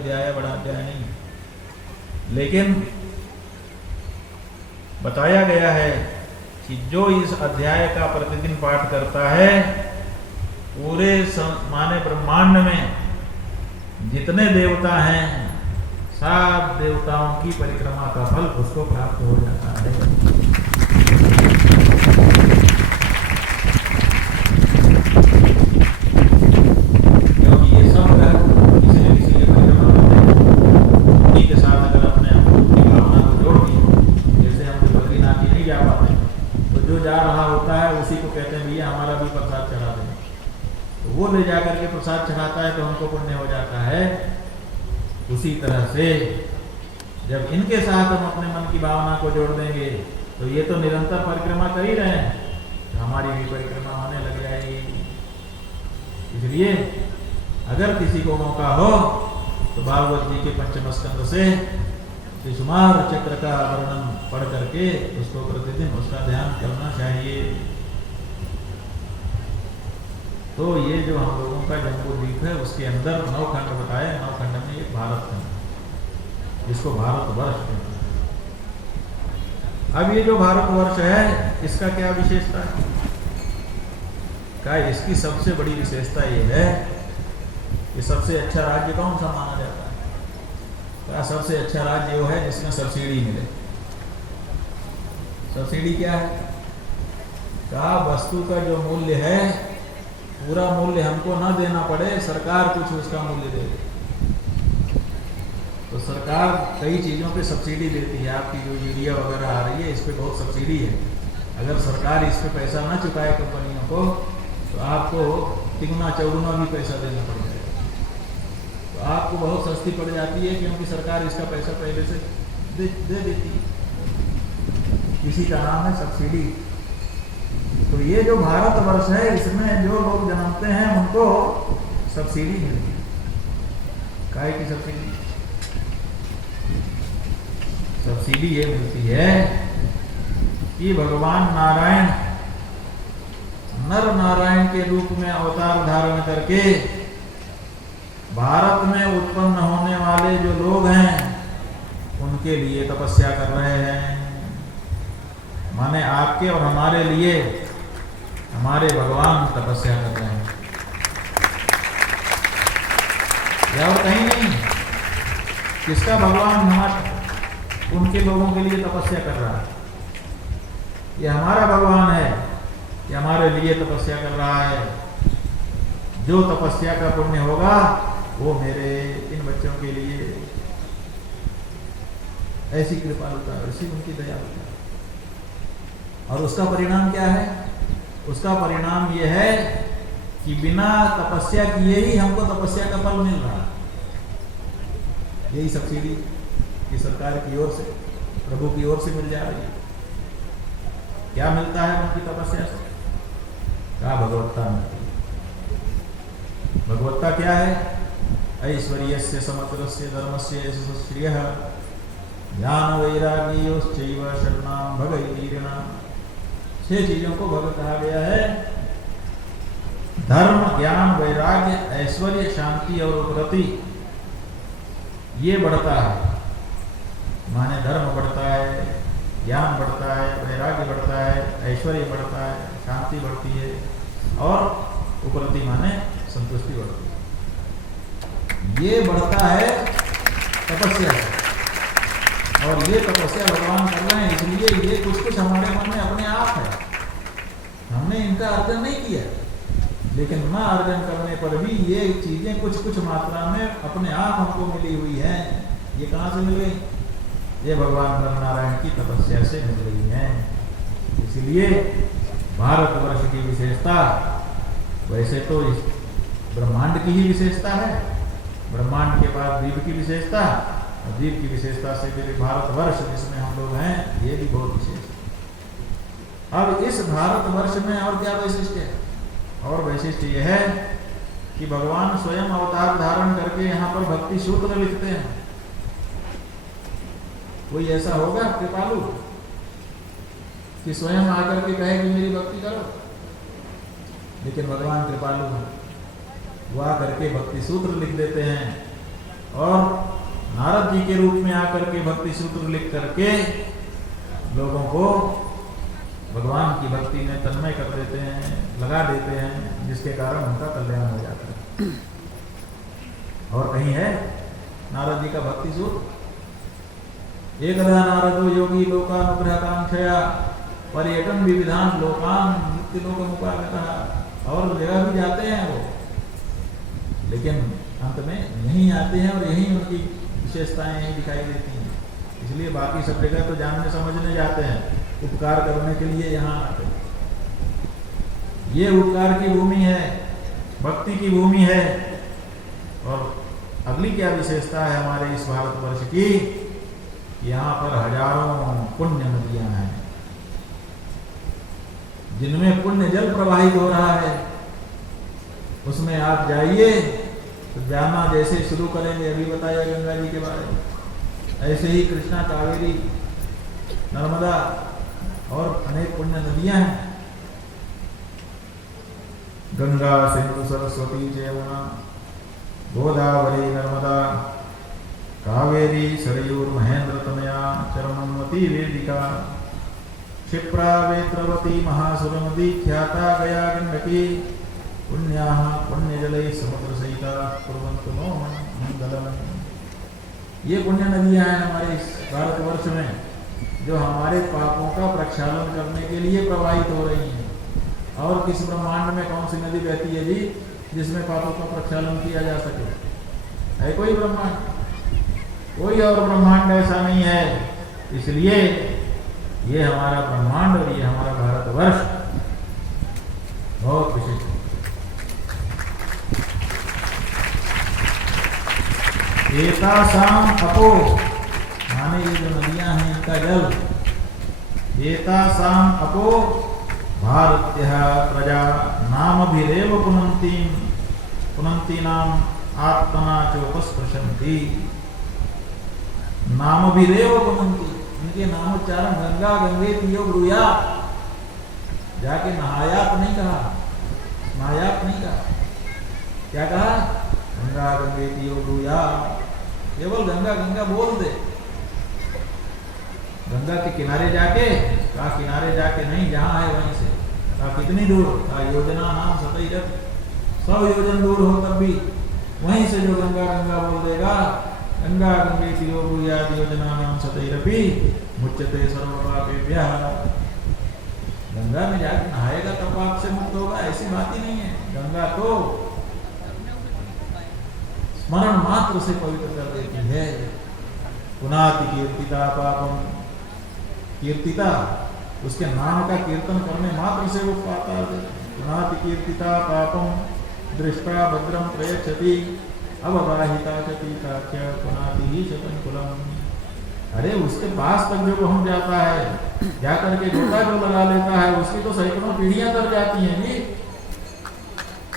अध्याय बड़ा अध्याय नहीं, लेकिन बताया गया है कि जो इस अध्याय का प्रतिदिन पाठ करता है, पूरे माने ब्रह्मांड में जितने देवता हैं, सब देवताओं की परिक्रमा का फल उसको प्राप्त हो जाता है। ले जाकर के प्रसाद चढ़ाता है तो हमको पुण्य हो जाता है। उसी तरह से जब इनके साथ हम अपने मन की भावना को जोड़ देंगे तो ये तो निरंतर परिक्रमा कर ही रहे हैं, तो हमारी भी परिक्रमा होने लग जाएगी। इसलिए अगर किसी को मौका हो तो भागवत जी के पंचम स्कंद से शिशुमार चक्र का वर्णन पढ़ करके उसको प्रतिदिन उसका ध्यान करना चाहिए। तो ये जो हम लोगों का जम्बूद्वीप है उसके अंदर 9 खंड बताए, 9 खंड में एक भारत खंड, जिसको भारतवर्ष कहते हैं। अब ये जो भारतवर्ष है इसका क्या विशेषता है? क्या इसकी सबसे बड़ी विशेषता ये है कि सबसे अच्छा राज्य कौन सा माना जाता है? क्या सबसे अच्छा राज्य वो है जिसमें सब्सिडी मिले। सब्सिडी क्या है? क्या वस्तु का जो मूल्य है पूरा मूल्य हमको ना देना पड़े, सरकार कुछ उसका मूल्य दे दे। तो सरकार कई चीज़ों पे सब्सिडी देती है। आपकी जो यूरिया वगैरह आ रही है इस पे बहुत सब्सिडी है। अगर सरकार इस पे पैसा ना चुकाए कंपनियों को तो आपको तिगुना चौगुना भी पैसा देना पड़ जाएगा। तो आपको बहुत सस्ती पड़ जाती है क्योंकि सरकार इसका पैसा पहले से दे देती है। इसी का नाम है सब्सिडी। तो ये जो भारतवर्ष है इसमें जो लोग जन्मते हैं उनको सब्सिडी मिलती है। काहे की सब्सिडी? सब्सिडी ये मिलती है कि भगवान नारायण नर नारायण के रूप में अवतार धारण करके भारत में उत्पन्न होने वाले जो लोग हैं उनके लिए तपस्या कर रहे हैं। माने आपके और हमारे लिए हमारे भगवान तपस्या कर रहे हैं, या और कहीं नहीं। किसका भगवान? हमारे उनके लोगों के लिए तपस्या कर रहा है। ये हमारा भगवान है कि हमारे लिए तपस्या कर रहा है। जो तपस्या का पुण्य होगा वो मेरे इन बच्चों के लिए ऐसी कृपालुता, ऐसी उनकी दया होता है। और उसका परिणाम क्या है? उसका परिणाम यह है कि बिना तपस्या किए ही हमको तपस्या का फल मिल रहा है। यही सब्सिडी की सरकार की ओर से, प्रभु की ओर से मिल जा रही है। क्या मिलता है उनकी तपस्या से? क्या भगवत्ता मिलती है। भगवत्ता क्या है? ऐश्वर्यस्य समग्रस्य धर्मस्य श्रियः ज्ञान वैराग्योश्चैव शरणां भगवतीर्णाम्। 6 चीजों को भगवत कहा गया है। धर्म, ज्ञान, वैराग्य, ऐश्वर्य, शांति और उपरति। ये बढ़ता है। माने धर्म बढ़ता है, ज्ञान बढ़ता है, वैराग्य बढ़ता है, ऐश्वर्य बढ़ता है, शांति बढ़ती है और उपरति माने संतुष्टि बढ़ती है। ये बढ़ता है तपस्या से। और ये तपस्या भगवान कर रहे हैं, इसलिए ये कुछ हमारे मन में अपने आप है। हमने इनका अर्जन नहीं किया, लेकिन न अर्जन करने पर भी ये चीजें कुछ मात्रा में अपने आप हमको मिली हुई हैं। ये कहाँ से मिल गई? ये भगवान नारायण की तपस्या से मिल रही हैं। इसलिए भारतवर्ष की विशेषता वैसे तो इस ब्रह्मांड की ही विशेषता है। ब्रह्मांड के बाद द्वीप की विशेषता, द्वीप की विशेषता से मेरे भारतवर्ष जिसमें हम लोग हैं ये भी बहुत विशेष है। अब इस भारतवर्ष में और क्या वैशिष्ट है? और वैशिष्ट यह है कि भगवान स्वयं अवतार धारण करके यहाँ पर भक्ति सूत्र लिखते हैं। कोई ऐसा होगा कृपालु कि स्वयं आकर के कहे कि मेरी भक्ति करो? लेकिन भगवान कृपालु हैं, वो आकर के भक्ति सूत्र लिख देते हैं और नारद जी के रूप में आकर के भक्ति सूत्र लिख करके लोगों को भगवान की भक्ति में तन्मय कर देते हैं, लगा देते हैं, जिसके कारण उनका कल्याण हो जाता है। और कहीं है नारद जी का भक्ति सूत्र? एकदा नारदो योगी लोकानुग्रह कांक्षया पर्यटन विविधान लोकान नित्य लोकमुपागतः। और जगह भी जाते हैं वो, लेकिन अंत में यहीं आते हैं और यहीं उनकी विशेषताएं यहीं दिखाई देती हैं। इसलिए बाकी सब जगह तो जानने समझने जाते हैं, उपकार करने के लिए यहाँ आते हैं। ये उपकार की भूमि है, भक्ति की भूमि है। और अगली क्या विशेषता है हमारे इस भारतवर्ष की? यहाँ पर हजारों पुण्य नदियां हैं, जिनमें पुण्य जल प्रवाहित हो रहा है। उसमें आप जाइए तो जाना जैसे शुरू करेंगे, अभी बताया गंगा जी के बारे में, ऐसे ही कृष्णा, कावेरी, नर्मदा और अनेक पुण्य नदियां हैं। गंगा, सिंधु, सरस्वती, यमुना, गोदावरी, नर्मदा, कावेरी, सरयूर, महेंद्र तनया, चरमवती, वेदिका, क्षिप्रा, वेत्रवती, महासुरनदी, ख्याता, गया, गंडकी, पुण्याः पुण्यजले समुद्र सहिता कुर्वन्तु नो मंगलम। ये पुण्य नदियां हैं हमारे इस भारतवर्ष में, जो हमारे पापों का प्रक्षालन करने के लिए प्रवाहित हो रही हैं। और किस ब्रह्मांड में कौन सी नदी बहती है जी जिसमें पापों का प्रक्षालन किया जा सके? है कोई ब्रह्मांड? कोई और ब्रह्मांड ऐसा नहीं है। इसलिए ये हमारा ब्रह्मांड और ये हमारा भारतवर्ष बहुत विशेष है। एतासाम अपो, माने ये जो नदियां हैं इनका जल, एतासाम अपो भारत्यः प्रजा नामभिरेव पुनन्तीनाम आत्मना चोपस्पृशन्ति। नामभिरेव पुनन्ति, इनके नामोच्चारण गंगा गंगे पियो ब्रूयात। जाके नहायात नहीं कहा, स्नायात नहीं कहा, क्या कहा? गंगा गंगे पियो ब्रूयात। केवल गंगा गंगा बोल दे। गंगा के किनारे जाके कहा, किनारे जाके नहीं, जहां है वहीं से। कहा कितनी दूर? कहा योजना नाम सतैरथ, 100 योजन दूर हो तब भी वहीं से जो गंगा गंगा बोल देगा, गंगा गंगे पियो ब्रूयात योजना नाम सतैरपि मुच्यते सर्व पापेभ्यः। गंगा में जाके नहाएगा तब पाप से मुक्त होगा, ऐसी बात ही नहीं है। गंगा तो स्मरण मात्र से पवित्र कर देती है। पुनाति कीर्तिता पापम, कीर्तिता उसके नाम का कीर्तन करने मात्र से वो पाता है। पुनाति कीर्तिता पापम दृष्टा भद्रम प्रयच्छति अवगाहिता चतीकाख्य पुनाति ही शतंकुलम। अरे उसके पास तक जो पहुंच जाता है, जाकर के गोता जो लगा लेता है, उसकी तो सैकड़ों पीढ़ियां कर जाती हैं जी।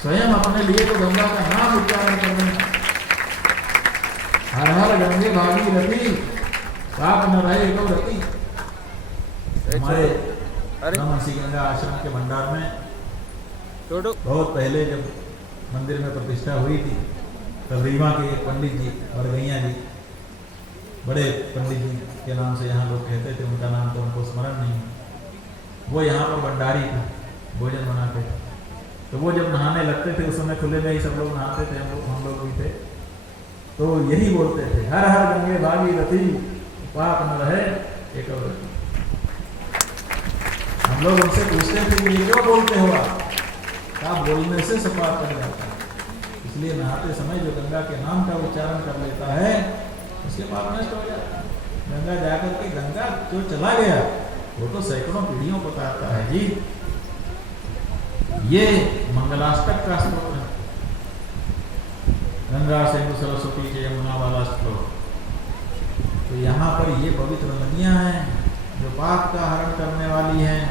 स्वयं अपने लिए तो गंगा का नाम उच्चारण करने, हर हर गंगे भागी रति, पाप न रहे तो रति। हमारे रामसी गंगा आश्रम के भंडार में बहुत पहले जब मंदिर में प्रतिष्ठा हुई थी, तब रीवा के एक पंडित जी और गैया जी, बड़े पंडित जी के नाम से यहाँ लोग कहते थे, उनका नाम तो उनको स्मरण नहीं है, वो यहाँ पर भंडारी थे, भोजन बनाते थे। तो वो जब नहाने लगते थे, उस समय खुले में ही सब लोग नहाते थे, हम लोग भी थे, तो यही बोलते थे, हर हर गंगे भागी रति, पाप न रहे एक और रति। हम लोग उनसे पूछते थे कि ये क्यों बोलते हो आप? बोलने से सब पाप कट जाता है। इसलिए नहाते समय जो गंगा के नाम का उच्चारण कर लेता है, उसके पाप नष्ट हो जाता है। गंगा जाकर के, गंगा जो चला गया वो तो सैकड़ों पीढ़ियों को तारता है जी। ये मंगलाष्टक का स्तोत्र है, गंगा सिंधु सरस्वती से यमुना वाला श्लोक। तो यहाँ पर ये पवित्र नदियां हैं जो पाप का हरण करने वाली हैं।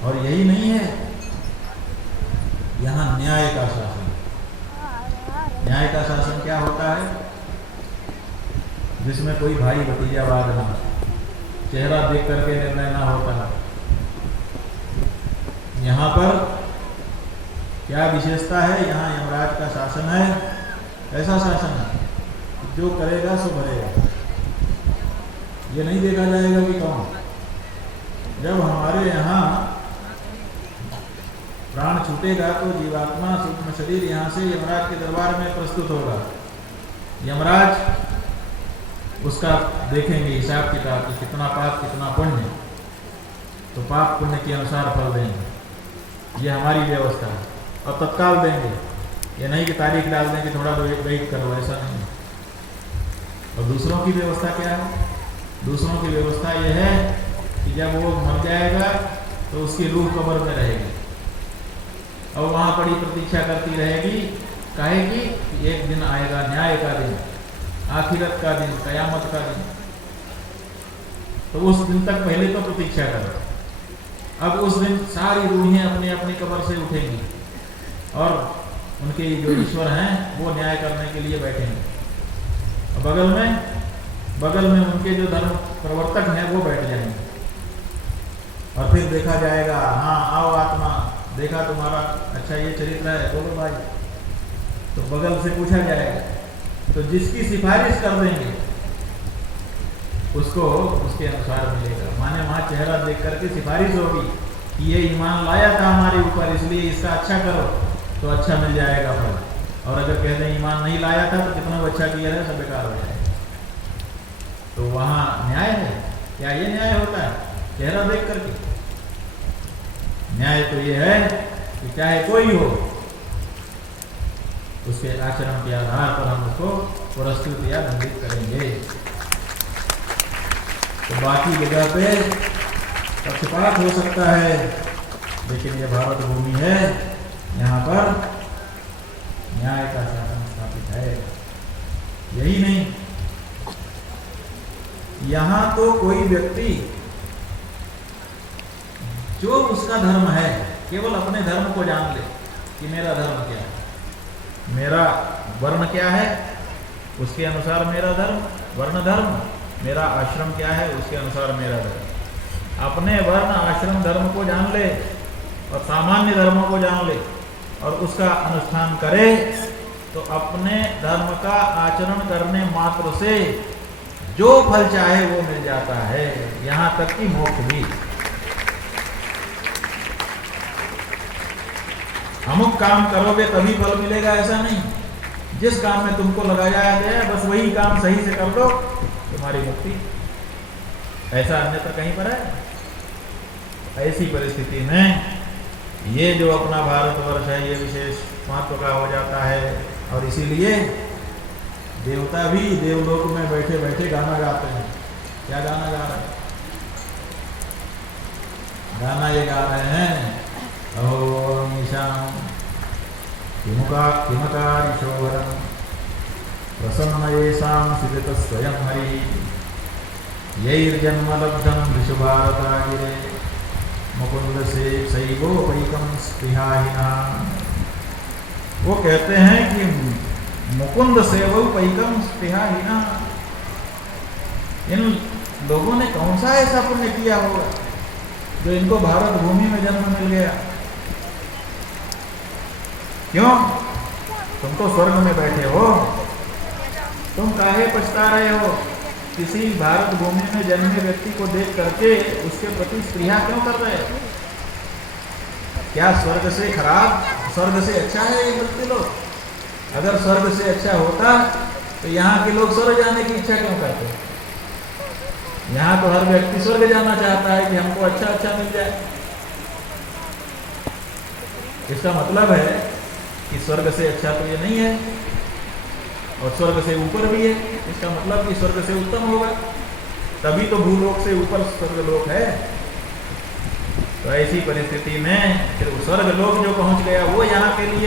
और यही नहीं है, यहाँ न्याय का शासन। न्याय का शासन क्या होता है? जिसमें कोई भाई भतीजावाद ना, चेहरा देख करके निर्णय ना होता है। यहाँ पर क्या विशेषता है? यहाँ यमराज का शासन है ऐसा शासन है, जो करेगा सो भरेगा। ये नहीं देखा जाएगा कि कौन। जब हमारे यहाँ प्राण छूटेगा तो जीवात्मा सूक्ष्म शरीर यहाँ से यमराज के दरबार में प्रस्तुत होगा। यमराज उसका देखेंगे हिसाब किताब कि कितना पाप कितना पुण्य, तो पाप पुण्य के अनुसार फल देंगे। ये हमारी व्यवस्था है और तत्काल देंगे। ये नहीं कि तारीख डाल देंगे थोड़ा वेट करो, ऐसा नहीं। और दूसरों की व्यवस्था क्या है? दूसरों की व्यवस्था यह है कि जब वो मर जाएगा तो उसकी रूह कब्र में रहेगी और वहाँ पड़ी प्रतीक्षा करती रहेगी, कहेगी कि एक दिन आएगा, न्याय का दिन, आखिरत का दिन, कयामत का दिन। तो उस दिन तक पहले तो प्रतीक्षा करो। अब उस दिन सारी रूहें अपनी अपनी कब्र से उठेंगी और उनके जो ईश्वर हैं वो न्याय करने के लिए बैठेंगे। और बगल में उनके जो धर्म प्रवर्तक हैं वो बैठ जाएंगे और फिर देखा जाएगा, हाँ आओ आत्मा, देखा तुम्हारा अच्छा ये चरित्र है, बोलो भाई। तो बगल से पूछा जाएगा, तो जिसकी सिफारिश कर देंगे उसको उसके अनुसार मिलेगा। माने वहाँ चेहरा देख करके सिफारिश होगी कि ये ईमान लाया था हमारे ऊपर, इसलिए इसका अच्छा करो, तो अच्छा मिल जाएगा फल। और अगर कहते हैं ईमान नहीं लाया था तो कितना अच्छा किया है, सब बेकार हो जाएगा। तो वहाँ न्याय है क्या? ये न्याय होता है चेहरा देख करके? न्याय तो ये है कि चाहे कोई हो, उसके आचरण के आधार पर हम उसको पुरस्कृत या दंडित करेंगे। तो बाकी जगह पे पक्षपात हो सकता है, लेकिन ये भारत भूमि है, यहाँ पर न्याय का शासन स्थापित है। यही नहीं, यहाँ तो कोई व्यक्ति जो उसका धर्म है केवल अपने धर्म को जान ले कि मेरा धर्म क्या है, मेरा वर्ण क्या है, उसके अनुसार मेरा धर्म, वर्ण धर्म, मेरा आश्रम क्या है, उसके अनुसार मेरा धर्म। अपने वर्ण आश्रम धर्म को जान ले और सामान्य धर्मों को जान ले और उसका अनुष्ठान करे, तो अपने धर्म का आचरण करने मात्र से जो फल चाहे वो मिल जाता है, यहाँ तक कि मोक्ष भी। अमुक काम करोगे तभी फल मिलेगा ऐसा नहीं। जिस काम में तुमको लगाया गया बस वही काम सही से कर दो, तुम्हारी मुक्ति। ऐसा अन्यत्र कहीं पर है? ऐसी परिस्थिति में ये जो अपना भारतवर्ष है ये विशेष महत्व का हो जाता है। और इसीलिए देवता भी देवलोक में बैठे बैठे गाना गाते हैं। क्या गाना गा रहे हैं? गाना ये गा रहे हैं, ओम ईशान किमकारिशोभरम प्रसन्न येषां सिद्ध स्वयं हरि यैर्जन्म लब्धं विश्वभारतागिरे मुकुंद से शैवोपैकं स्पृहाहिना। वो कहते हैं कि मुकुंद सेवोपैकं स्पृहाहिना, इन लोगों ने कौन सा ऐसा पुण्य किया होगा जो इनको भारत भूमि में जन्म मिल गया। क्यों? तुम तो स्वर्ग में बैठे हो, तुम काहे पछता रहे हो? किसी भारत भूमि में जन्मे व्यक्ति को देख करके उसके प्रति स्पृहा क्यों कर रहे हो? क्या स्वर्ग से खराब, स्वर्ग से अच्छा है ये व्यक्ति लोग? अगर स्वर्ग से अच्छा होता तो यहाँ के लोग स्वर्ग जाने की इच्छा क्यों करते? यहाँ तो हर व्यक्ति स्वर्ग जाना चाहता है कि हमको अच्छा अच्छा मिल जाए। इसका मतलब है कि स्वर्ग से अच्छा तो ये नहीं है और स्वर्ग से ऊपर भी है। इसका मतलब कि स्वर्ग से उत्तम होगा, तभी तो भूलोक से ऊपर स्वर्गलोक है। तो ऐसी परिस्थिति में फिर स्वर्गलोक जो पहुंच गया वो यहाँ के लिए